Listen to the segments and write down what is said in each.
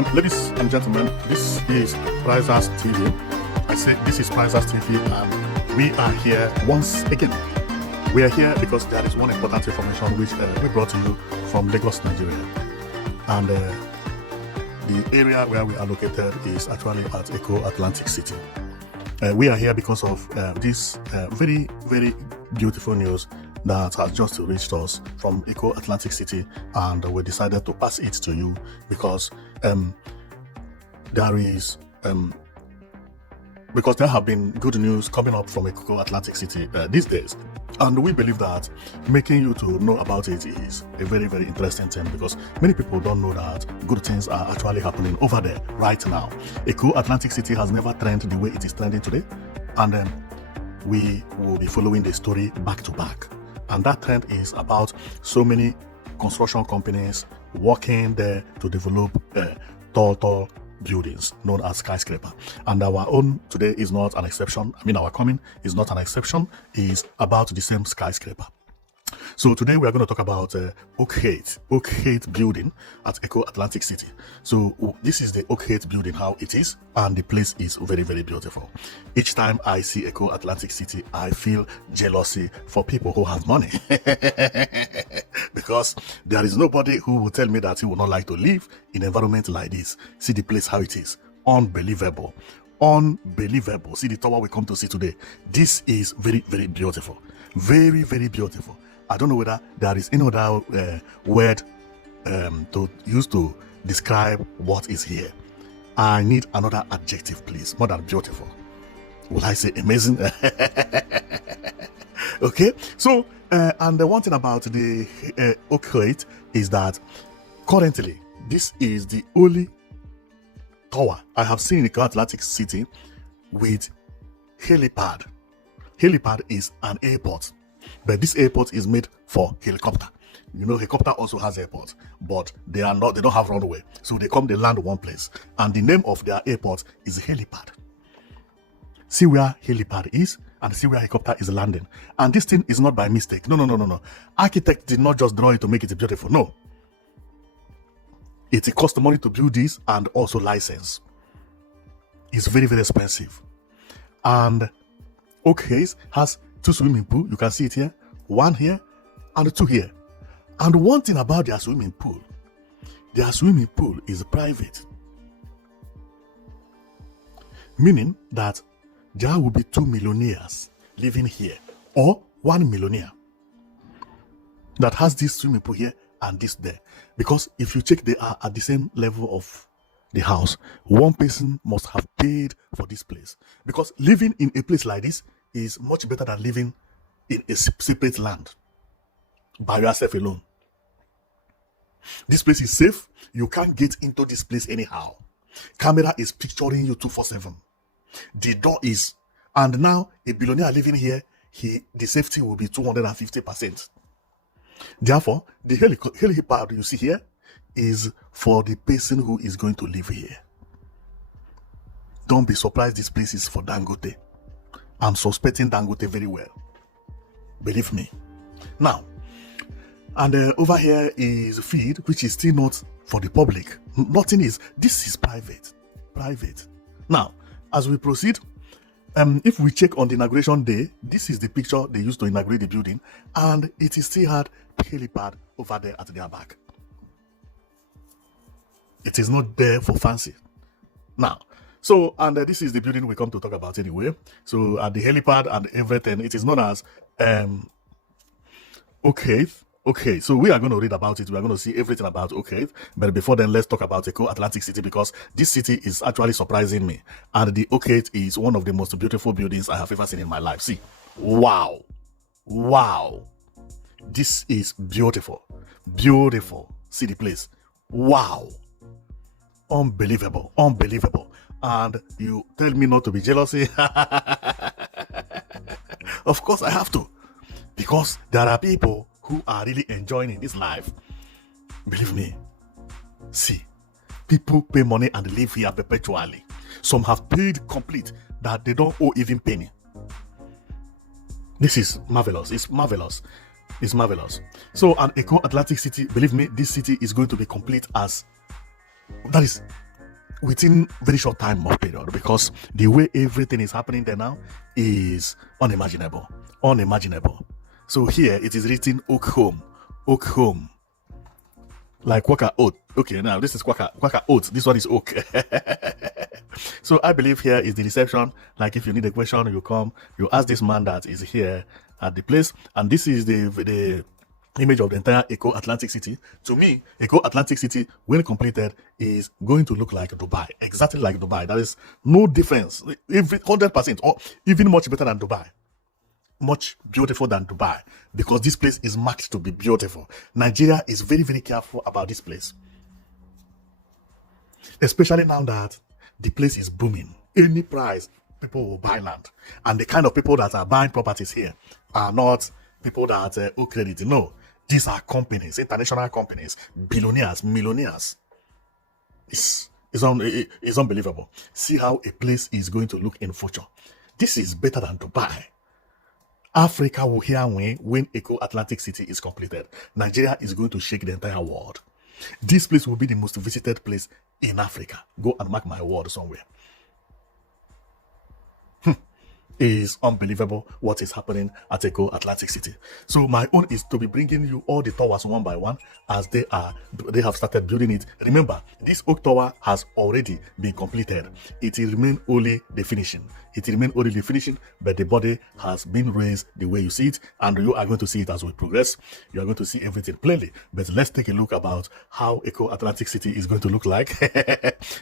Ladies and gentlemen, this is Prizers TV. I say this is Prizers TV, and we are here once again. We are here because there is one important information which we brought to you from Lagos, Nigeria. And the area where we are located is actually at Eko Atlantic City. We are here because of this very, very beautiful news that has just reached us from Eko Atlantic City, and we decided to pass it to you because there have been good news coming up from Eko Atlantic City these days, and we believe that making you to know about it is a very, very interesting thing because many people don't know that good things are actually happening over there right now. Eko Atlantic City has never trended the way it is trending today, and we will be following the story back to back. And that trend is about so many construction companies working there to develop tall buildings known as Skyscraper. And our own today is not an exception. I mean, our coming is not an exception. It's about the same Skyscraper. So today we are going to talk about Oak Heights building at Eko Atlantic City. So this is the Oak Heights building, how it is, and the place is very, very beautiful. Each time I see Eko Atlantic City, I feel jealousy for people who have money. Because there is nobody who will tell me that he would not like to live in an environment like this. See the place, how it is. Unbelievable. Unbelievable. See the tower we come to see today. This is very, very beautiful. Very, very beautiful. I don't know whether there is any other word to use to describe what is here. I need another adjective, please. More than beautiful. Will I say amazing? Okay. So, and the one thing about the Oak Heights is that currently this is the only tower I have seen in the Atlantic City with helipad. Helipad is an airport, but this airport is made for helicopter. You know, helicopter also has airport, but they don't have runway. So they land one place. And the name of their airport is Helipad. See where helipad is and see where helicopter is landing. And this thing is not by mistake. No. Architect did not just draw it to make it beautiful. No. It costs money to build this and also license. It's very, very expensive. And Oak Heights has 2 swimming pools. You can see it here. 1 here and 2 here. And one thing about their swimming pool is private. Meaning that there will be 2 millionaires living here, or 1 millionaire that has this swimming pool here and this there. Because if you check, they are at the same level of the house. One person must have paid for this place. Because living in a place like this is much better than living in a separate land by yourself alone. This place is safe. You can't get into this place anyhow. Camera is picturing you 247. The door is, and now a billionaire living here, the safety will be 250%. Therefore, the helipad you see here is for the person who is going to live here. Don't be surprised this place is for Dangote. I'm suspecting Dangote very well. Believe me. Now, and over here is feed, which is still not for the public. Nothing is. This is private. Private. Now, as we proceed, if we check on the inauguration day, this is the picture they used to inaugurate the building, and it is still had helipad over there at their back. It is not there for fancy. Now, so, and this is the building we come to talk about anyway. So, at the helipad and everything, it is known as Oak Heights. Okay, so we are going to read about it. We are going to see everything about Oak Heights. But before then, let's talk about Eko Atlantic City, because this city is actually surprising me. And the Oak Heights is one of the most beautiful buildings I have ever seen in my life. See, wow. Wow. This is beautiful. Beautiful. See the place. Wow. Unbelievable. Unbelievable. And you tell me not to be jealous. Of course I have to. Because there are people who are really enjoying in this life. Believe me. See, people pay money and live here perpetually. Some have paid complete that they don't owe even penny. This is marvelous. It's marvelous. It's marvelous. So, an Eko Atlantic City, believe me, this city is going to be complete as, that is, within very short time of period, because the way everything is happening there now is unimaginable. Unimaginable. So here it is written Oak Home. Oak Home. Like Quaker Oat. Okay, now this is Quaker Oat. This one is Oak. So I believe here is the reception. Like if you need a question, you come, you ask this man that is here at the place. And this is the image of the entire Eko Atlantic City. To me, Eko Atlantic City, when completed, is going to look like Dubai. Exactly like Dubai. There is no difference. 100% or even much better than Dubai. Much beautiful than Dubai, because this place is marked to be beautiful. Nigeria is very, very careful about this place, especially now that the place is booming. Any price, people will buy land, and the kind of people that are buying properties here are not people that owe credit. No, these are companies, international companies, billionaires, millionaires. It's unbelievable. See how a place is going to look in future. This is better than Dubai. Africa will hear when Eko Atlantic City is completed. Nigeria is going to shake the entire world. This place will be the most visited place in Africa. Go and mark my word somewhere. Is unbelievable what is happening at Eko Atlantic City. So my own is to be bringing you all the towers one by one as they have started building it. Remember, this Oak Tower has already been completed. It will remain only the finishing. It will remain only the finishing, but the body has been raised the way you see it, and you are going to see it as we progress. You are going to see everything plainly. But let's take a look about how Eko Atlantic City is going to look like.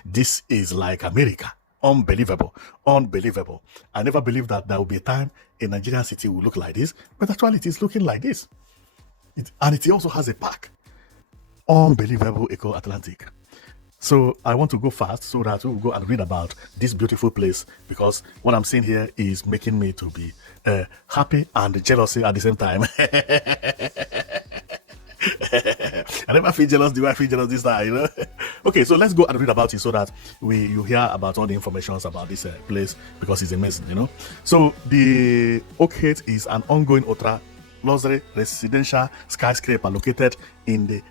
This is like America. Unbelievable. Unbelievable. I never believed that there will be a time a Nigerian city will look like this, but actually it is looking like this. And it also has a park. Unbelievable Eko Atlantic. So I want to go fast so that we will go and read about this beautiful place, because what I'm seeing here is making me to be happy and jealousy at the same time. I never feel jealous the way I feel jealous this time, you know. Okay, so let's go and read about it so that you hear about all the information about this place, because it's amazing, you know. So the Oak Heights is an ongoing ultra luxury residential skyscraper located in the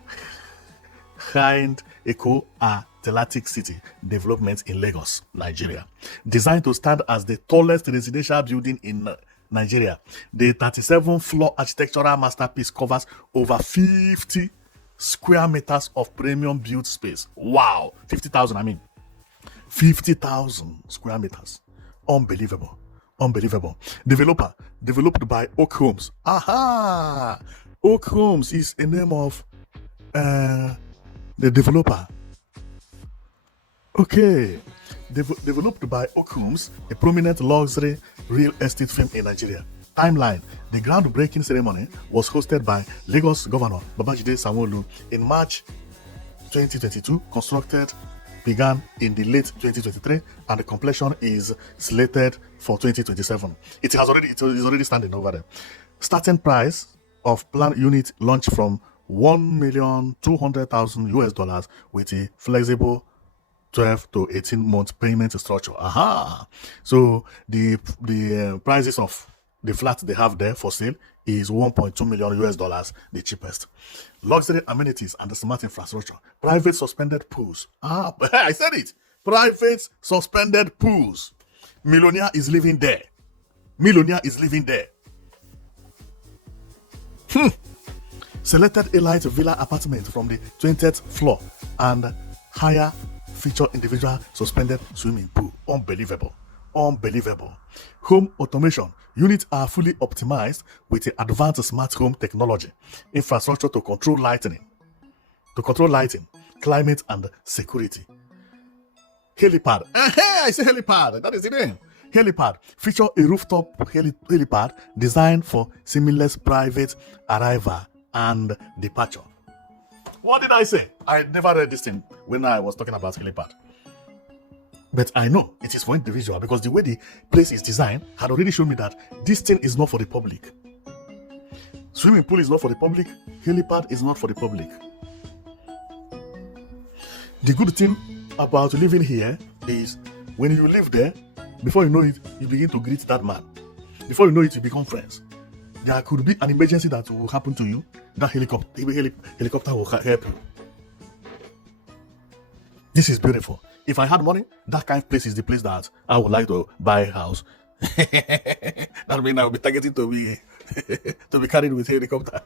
behind Eko Atlantic City development in Lagos, Nigeria. Designed to stand as the tallest residential building in Nigeria, the 37-floor architectural masterpiece covers over 50 square meters of premium built space. Wow, 50,000, I mean. 50,000 square meters. Unbelievable. Unbelievable. Developed by Oak Homes. Aha! Oak Homes is a name of the developer. Okay. Developed by Oak Homes, a prominent luxury real estate firm in Nigeria. Timeline. The groundbreaking ceremony was hosted by Lagos Governor Babajide Sanwo-Olu in March 2022. Constructed began in the late 2023, and the completion is slated for 2027. It is already standing over there. Starting price of planned unit launched from $1,200,000 with a flexible 12 to 18 month payment structure. Aha! So the prices of the flat they have there for sale is $1.2 million, the cheapest. Luxury amenities and the smart infrastructure. Private suspended pools. Ah, I said it. Private suspended pools. Millionaire is living there. Millionaire is living there. Selected elite villa apartment from the 20th floor and higher feature individual suspended swimming pool. Unbelievable. Unbelievable. Home automation. Units are fully optimized with the advanced smart home technology. Infrastructure to control lighting, climate, and security. Helipad. I say helipad. That is the name. Helipad. Feature a rooftop helipad designed for seamless private arrival and departure. What did I say? I never read this thing when I was talking about helipad. But I know it is for individual, because the way the place is designed had already shown me that this thing is not for the public. Swimming pool is not for the public. Helipad is not for the public. The good thing about living here is when you live there, before you know it, you begin to greet that man. Before you know it, you become friends. There could be an emergency that will happen to you. That helicopter will help you. This is beautiful. If I had money, that kind of place is the place that I would like to buy a house. That means I will be targeting to be to be carried with helicopter.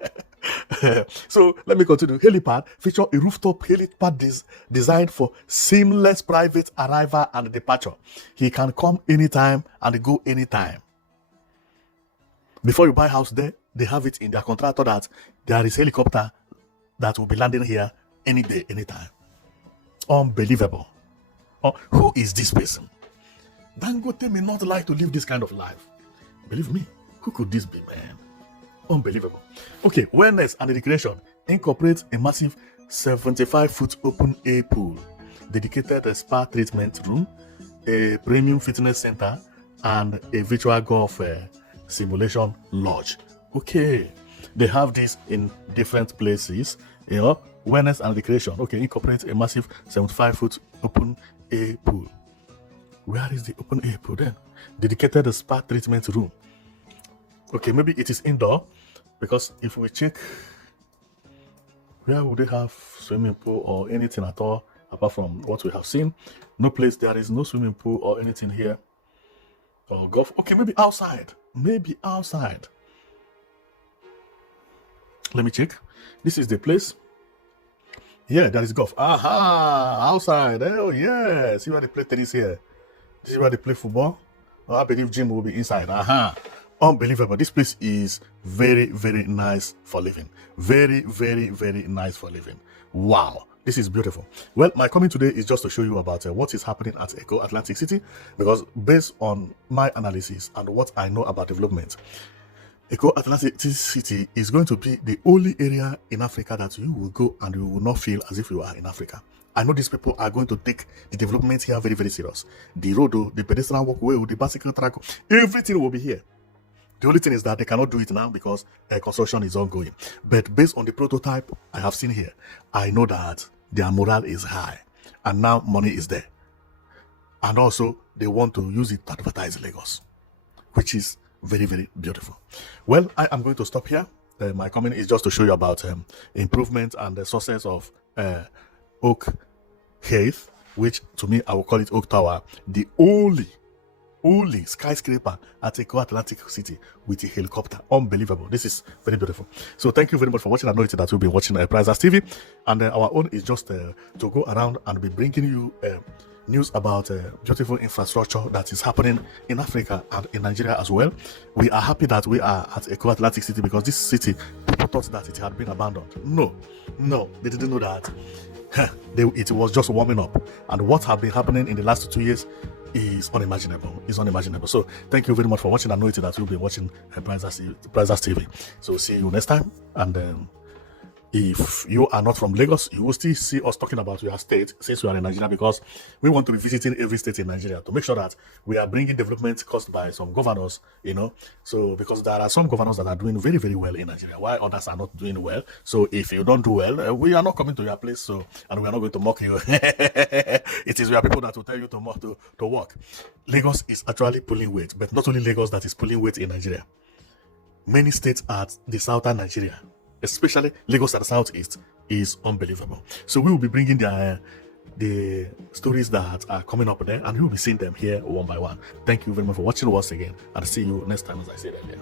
So let me continue. Helipad feature a rooftop helipad designed for seamless private arrival and departure. He can come anytime and go anytime. Before you buy a house there, they have it in their contractor that there is helicopter that will be landing here any day, anytime. Unbelievable. Oh, who is this person? Dangote may not like to live this kind of life. Believe me, who could this be, man? Unbelievable. Okay, wellness and recreation incorporates a massive 75-foot open air pool, dedicated spa treatment room, a premium fitness center, and a virtual golf simulation lodge. Okay, they have this in different places. Wellness and recreation. Okay, incorporates a massive 75-foot open air pool. Where is the open air pool then? Dedicated spa treatment room. Okay, maybe it is indoor, because if we check, where would they have swimming pool or anything at all apart from what we have seen? No place, there is no swimming pool or anything here. Or golf. Okay, maybe outside. Maybe outside. Let me check. This is the place. Yeah, there is golf. Aha! Outside. Oh, yeah. See where they play tennis here. This is where they play football. Oh, I believe gym will be inside. Aha! Unbelievable. This place is very, very nice for living. Very, very, very nice for living. Wow. This is beautiful. Well, my coming today is just to show you about what is happening at Eko Atlantic City, because based on my analysis and what I know about development, Eko Atlantic City is going to be the only area in Africa that you will go and you will not feel as if you are in Africa. I know these people are going to take the development here very, very serious. The road, the pedestrian walkway, the bicycle track, everything will be here. The only thing is that they cannot do it now because construction is ongoing. But based on the prototype I have seen here, I know that their morale is high. And now money is there. And also, they want to use it to advertise Lagos, which is very, very beautiful. Well, I am going to stop here. My comment is just to show you about improvement and the success of Oak Heath, which to me, I will call it Oak Tower, the only skyscraper at Eko Atlantic City with a helicopter. Unbelievable. This is very beautiful. So thank you very much for watching. I know that you'll be watching Prizers TV, and our own is just to go around and be bringing you news about beautiful infrastructure that is happening in Africa and in Nigeria as well. We are happy that we are at Eko Atlantic City, because this city, people thought that it had been abandoned. No, they didn't know that. It was just warming up, and what have been happening in the last 2 years is unimaginable. So thank you very much for watching. I know that you'll be watching Prizers TV. So see you next time. And if you are not from Lagos, you will still see us talking about your state since we are in Nigeria, because we want to be visiting every state in Nigeria to make sure that we are bringing development caused by some governors, So because there are some governors that are doing very, very well in Nigeria, while others are not doing well. So if you don't do well, we are not coming to your place, and we are not going to mock you. It is your people that will tell you to work. Lagos is actually pulling weight, but not only Lagos that is pulling weight in Nigeria. Many states at the southern Nigeria, especially Lagos at the southeast, is unbelievable. So we will be bringing the stories that are coming up there, and we will be seeing them here one by one. Thank you very much for watching once again, and see you next time, as I said earlier.